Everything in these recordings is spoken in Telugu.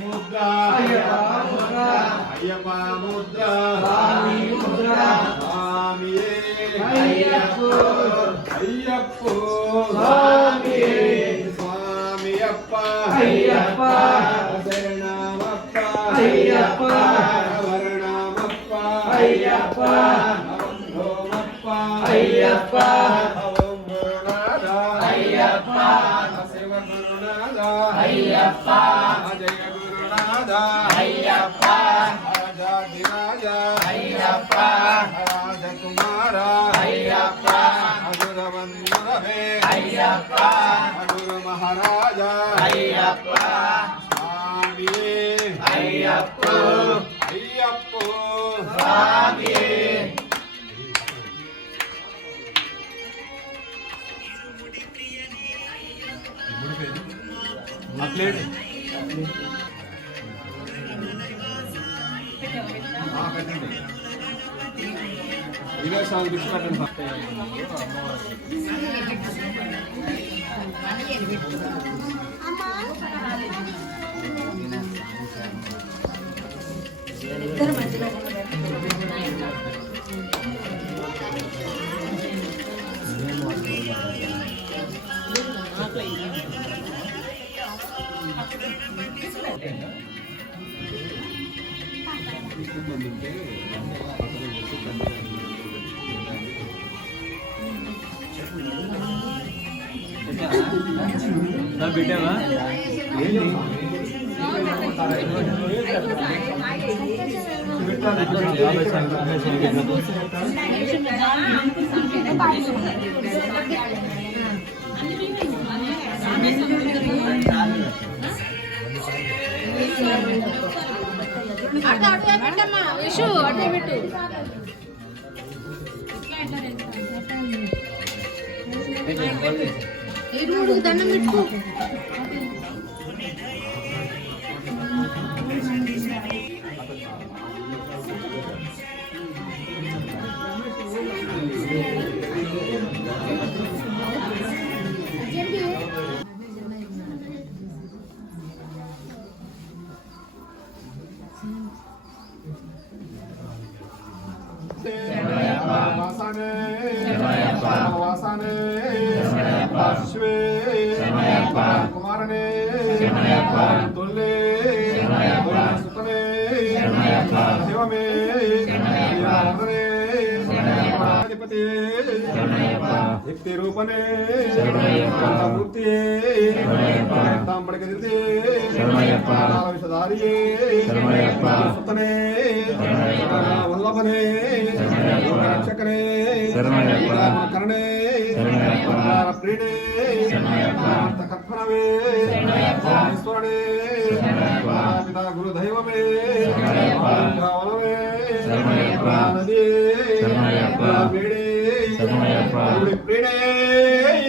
ముద్ర అయ్యప్ప ముద్ర స్వామియే అయ్యప్పో స్వామియప్ప అయ్యప్ప శరణమప్ప అయ్యప్ప వర్ణమప్ప అయ్యప్ప ఓమప్ప అయ్యప్ప ఓం గురునాథ అయ్యప్ప శివ గురునాథ అయ్యప్ప జయ గురునాథ అయ్యప్ప రాజాధిరాజ అయ్యప్ప రాజకుమార అయ్యప్ప అగురవందురవే అయ్యప్ప అగురు మహారాజ అయ్యప్ప స్వామియే అయ్యప్పో అయ్యప్పో స్వామియే అట్లేడు ఇదే సాంగ్ విషయం ఇద్దరు మధ్యలో బిడ్డవా అటు పెట్టమ్మా విషు అటే పెట్టు ఇరుముడికి దండం పెట్టుకో కుమారనే తొల్లే సుతనే శివమే అధిపతి శక్తి రూపనే మూర్తి తాంబడికి విషధారియే సుతనే వల్లభనే రక్షకనే కరణే ప్రీడే కర్పణవే ఈశ్వరుడే పితా గురుదైవమే వనమే నది ప్రీడే ప్రీడే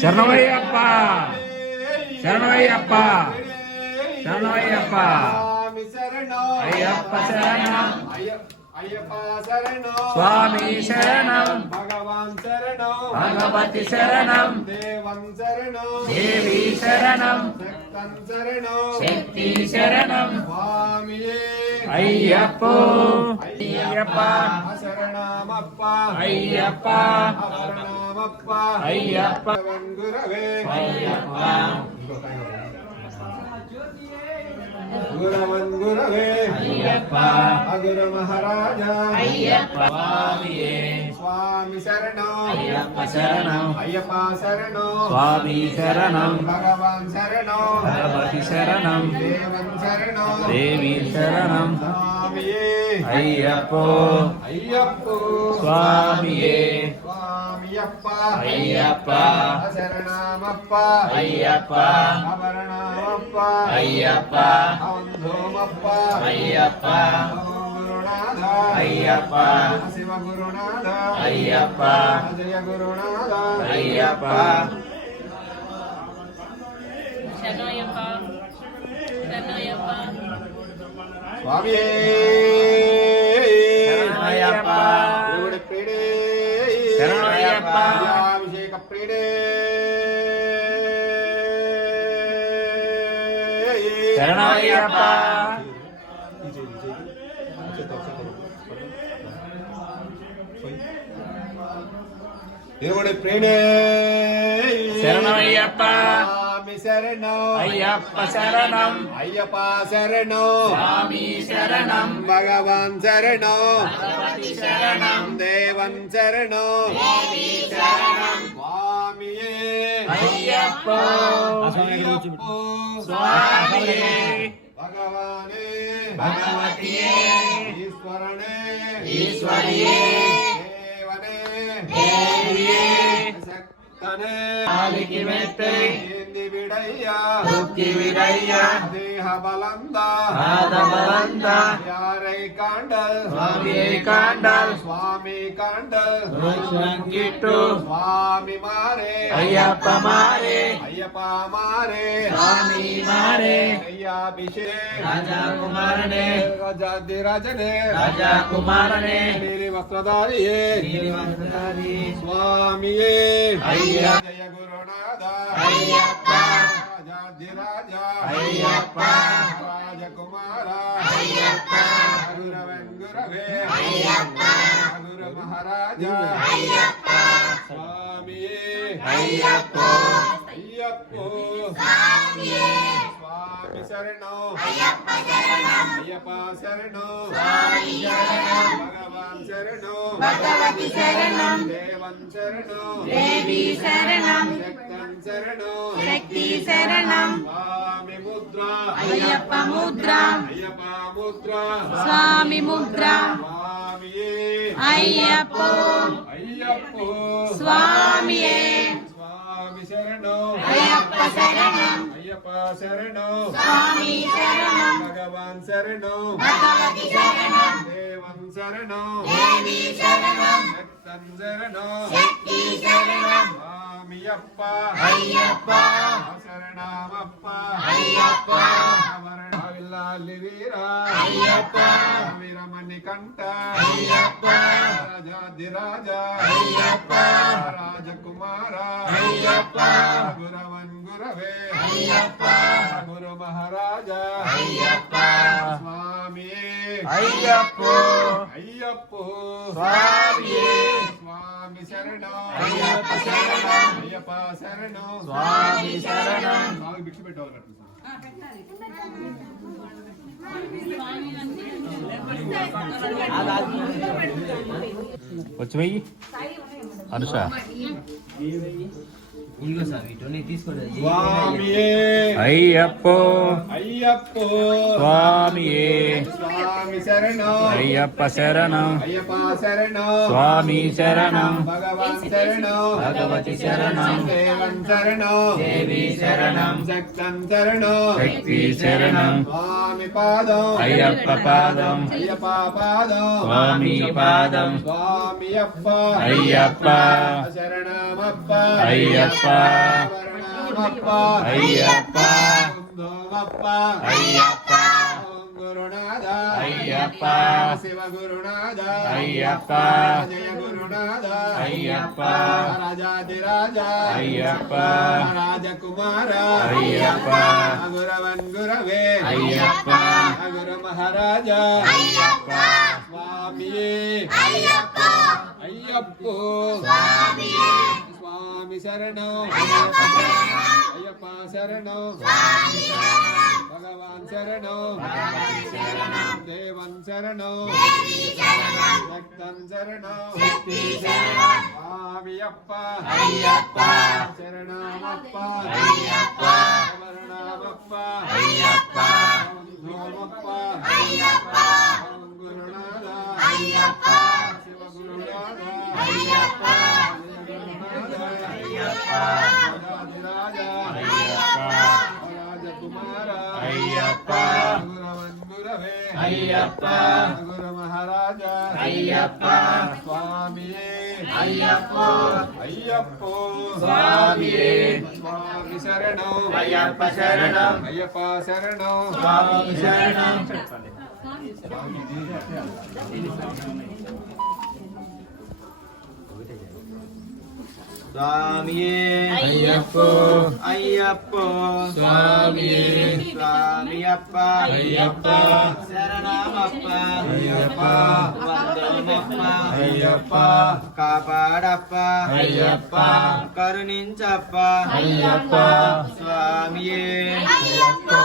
శరణమయ్యప్ప శరణమయ్యప్ప శరణమయ్యప్ప అయ్యప్ప శరణం అయ్యప్ప శరణం స్వామి శరణం భగవాన్ శరణం భగవతి శరణం దేవం శరణం దేవి శరణం శక్తం శరణం శక్తి శరణం స్వామియే అయ్యప్పో అయ్యప్ప శరణమప్ప అయ్యప్ప శరణమప్ప అయ్యప్ప గురవే అయ్యప్ప గురవన్ గురవే అయ్యప్ప అగుర మహారాజ అయ్యప్ప స్వామియే స్వామి శరణం అయ్యప్ప శరణం అయ్యప్ప శరణం స్వామి శరణం భగవాన్ శరణం భగవతి శరణం దేవం శరణం దేవి శరణం స్వామియే అయ్యప్పో అయ్యప్పో స్వామియే స్వామియప్ప అయ్యప్ప శరణమప్ప అయ్యప్ప అభరణమప్ప అయ్యప్ప ఔంధోమప్ప అయ్యప్ప గురునాథ అయ్యప్ప శివ గురునాథ అయ్యప్ప జయ గురునాథ అయ్యప్ప శరణయ్యప్ప శరణయ్యప్ప స్వామియే శరణమయ్యప్ప దేవుడి ప్రీడే శరణమయ్యప్ప అభిషేక ప్రీడే శరణమయ్యప్ప இருமுடி பிரேடே శరణమయ్యప్ప స్వామి శరణం అయ్యప్ప శరణం అయ్యప్ప శరణం స్వామి శరణం భగవాన్ శరణం భగవతి శరణం దేవన్ శరణం దేవి శరణం స్వామియే అయ్యప్ప అయ్యప్పో స్వామియే భగవానే భగవతియే ఈశ్వరనే ఈశ్వరియే దేవనే దేవియే శక్తనే ஆலிக்கு மெத்தை ஏந்தி விடையா தூக்கி விடையா தேக பலந்த ஆதபலந்த யாரை காண்டல் சுவாமியை காண்டால் சுவாமி காண்டல் ரோஷம் கிட்டு சுவாமி மாரே ஐயப்ப மாரே ஐயப்பா மாரே சுவாமி மாரே ஐயாபிஷே ராஜா குமாரனே ராஜாதிராஜனே ராஜா குமாரனே நீலி வஸ்திரதாரியே நீலிவந்தாரி சுவாமியே ஐயா ஜய குருநாத ஐயப்ப ராஜாதிராஜா ஐயப்ப ராஜகுமார ஐயப்ப குருவன் குரவே ஐயப்ப குரு மகாராஜா ஐயப்ப சுவாமியே ஐயப்போ ஐயப்போ சுவாமியே சுவாமி சரணம் ஐயப்ப சரணம் ஐயப்பா சரணம் சுவாமி சரணம் பகவான் சரணம் பகவதி சரணம் தேவன் சரணம் தேவி சரணம் சக்தன் சரணம் சக்தி சரணம் சுவாமி முத்ரா ஐயப்ப முத்ரா ஐயப்பா முத்ரா சுவாமி முத்ரா சுவாமியே ஐயப்போ ஐயப்போ சுவாமியே சுவாமி சரணம் ஐயப்ப சரணம் ஐயப்பா சரணம் சுவாமி சரணம் பகவான் சரணம் பகவதி சரணம் தேவன் சரணம் தேவி சரணம் சக்தன் சரணம் சக்தி சரணம் சுவாமியப்பா ஐயப்பா சரணாமப்பா ஐயப்பா வில்லாலி வீரா ஐயப்பா வீரமணி கண்ட ஐயப்பா ராஜாதிராஜா ஐயப்பா ராஜகுமார ஐயப்பா குரவன் குரவே ஐயப்பா குரு மகாராஜா ஐயப்பா சுவாமியே ஐயப்போ ஐயப்போ சுவாமியே சுவாமி சரணம் ஐயப்ப சரணம் ஐயப்பா சரணம் சுவாமி சரணம் స్వామి భిక్ష పెట్టాలి కట్టు వచ్చి వెయ్యి అనుష స్వామియే అయ్యప్పో అయ్యప్పో స్వామియే స్వామి శరణం అయ్యప్ప శరణం అయ్యప్ప శరణం స్వామి శరణం భగవాన్ శరణం భగవతి శరణం దేవన్ శరణం దేవి శరణం శక్తన్ శరణం శక్తి శరణం స్వామి పాదం అయ్యప్ప పాదం అయ్యప్ప పాదం స్వామి పాదం స్వామి అప్ప అయ్యప్ప శరణమప్ప అయ్యప్ప శరణమప్ప అయ్యప్ప కుందమప్ప అయ్యప్ప గురునాథ అయ్యప్ప శివ గురునాథ అయ్యప్ప జయ గురునాథ అయ్యప్ప రాజాదిరాజ అయ్యప్ప రాజకుమార అయ్యప్ప గురవన్ గురవే అయ్యప్ప గురు మహారాజా అయ్యప్ప స్వామియే ஐயப்போ అయ్యప్పో சுவாமியே స్వామి శరణం ஐயப்ப சரணம் అయ్యప్ప శరణం சுவாமி சரணம் భగవాన్ శరణం பகவதி சரணம் దేవన్ శరణం தேவி சரணம் భక్తన్ శరణం சக்தி சரணம் స్వామియప్ప ஐயப்ப శరణమప్ప ஐயப்ப శరణమప్ప ஐயப்ப ధూమప్ప ஐயப்ப గురునాథ ஐயப்ப శివ గురునాథ ஐயப்ப అయ్యప్ప రాజాదిరాజ అయ్యప్ప రాజకుమార అయ్యప్ప గురవన్ గురవే అయ్యప్ప గురు మహారాజా అయ్యప్ప స్వామియే ஐயப்போ అయ్యప్పో స్వామియే స్వామి శరణం అయ్యప్ప శరణం అయ్యప్ప శరణం స్వామి శరణం స్వామియే అయ్యప్పో అయ్యప్పో స్వామియే స్వామియప్ప అయ్యప్ప శరణమప్ప అయ్యప్ప వందనమప్ప అయ్యప్ప కాపాడప్ప అయ్యప్ప కరుణించప్ప అయ్యప్ప స్వామియే అయ్యప్పో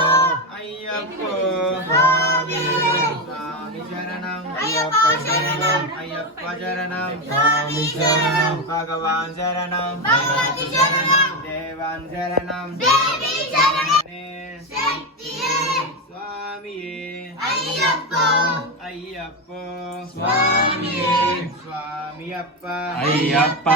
అయ్యప్పో స్వామియే స్వామి శరణం అయ్యప్ప శరణం అయ్యప్ప శరణం స్వామి శరణం భగవాన్ శరణం భగవతి శరణం దేవాన్ శరణం దేవి శరణం శక్తియే స్వామియే అయ్యప్పో అయ్యప్పో స్వామియే స్వామియప్ప అయ్యప్ప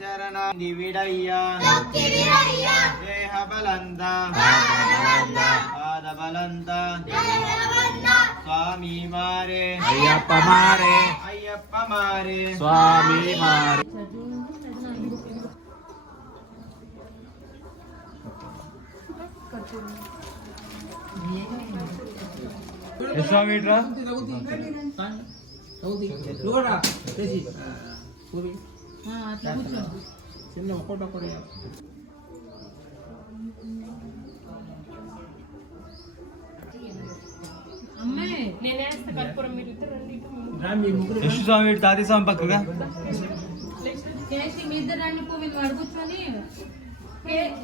శరణం దివిడయ్యా తొక్కిడిరయ్య దేహ బలంద బాలనంద పాద బలంద జగవంద స్వామి మారే అయ్యప్ప మారే అయ్యప్ప మారే స్వామి మారే స్వామి రా అమ్మాయి నేనేస్తా కర్పూరం మీరు ఇద్దరు యశు స్వామి తాతి స్వామి పక్కగా చేసి మీ ఇద్దరు రండి పువ్వులు అడుగుతుంది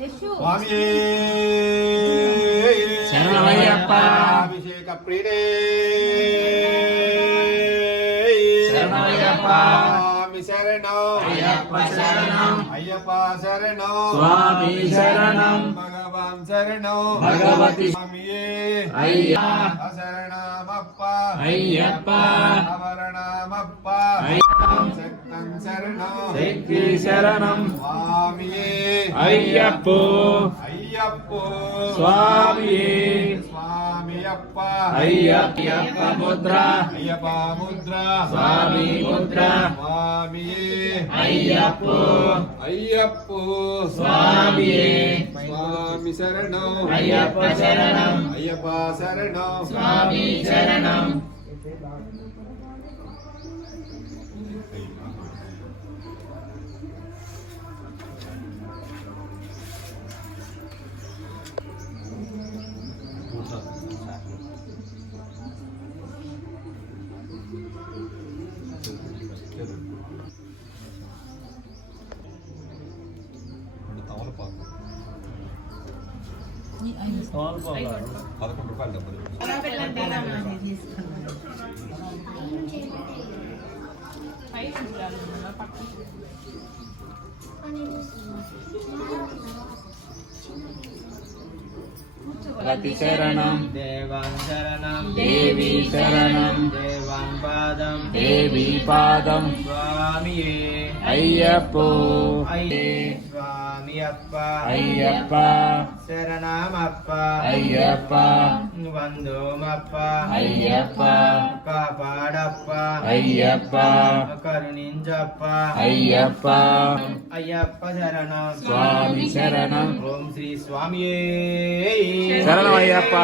యశు స్వామి శరణమయ్యప్ప. అభిషేక ప్రియుడే శరణమయ్యప్ప. స్వామి శరణం అయ్యప్ప శరణం అయ్యప్ప శరణం స్వామి శరణం భగవాన్ శరణం భగవతి స్వామియే అయ్యా శరణమప్ప అయ్యప్ప అవరణమప్ప శక్తం శరణం శక్తి శరణం స్వామియే అయ్యప్పో అయ్యప్పో స్వామియే స్వామియప్ప అయ్యప్ప ముద్ర అయ్యప్ప ముద్ర స్వామి ముద్ర స్వామియే అయ్యప్పో అయ్యప్పో స్వామియే స్వామి శరణం అయ్యప్ప శరణం అయ్యప్ప శరణం స్వామి శరణం ₹11 డబ్బులు రతి శరణం దేవాన్ శరణం దేవి శరణం దేవాన్ పాదం దేవి పాదం స్వామియే అయ్యప్పో స్వామియప్ప అయ్యప్ప శరణమప్ప అయ్యప్ప వందోమప్ప అయ్యప్ప కాపాడప్ప అయ్యప్ప కరుణించప్ప అయ్యప్ప అయ్యప్ప శరణం స్వామి శరణం ఓం శ్రీ స్వామియే శరణమయ్యప్ప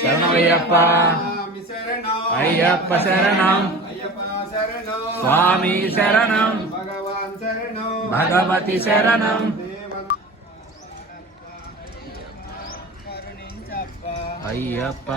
శరణమయ్యప్ప స్వామి శరణం అయ్యప్ప శరణం అయ్యప్ప శరణం స్వామి శరణం భగవాన్ శరణం భగవతి శరణం దేవన్ అయ్యప్ప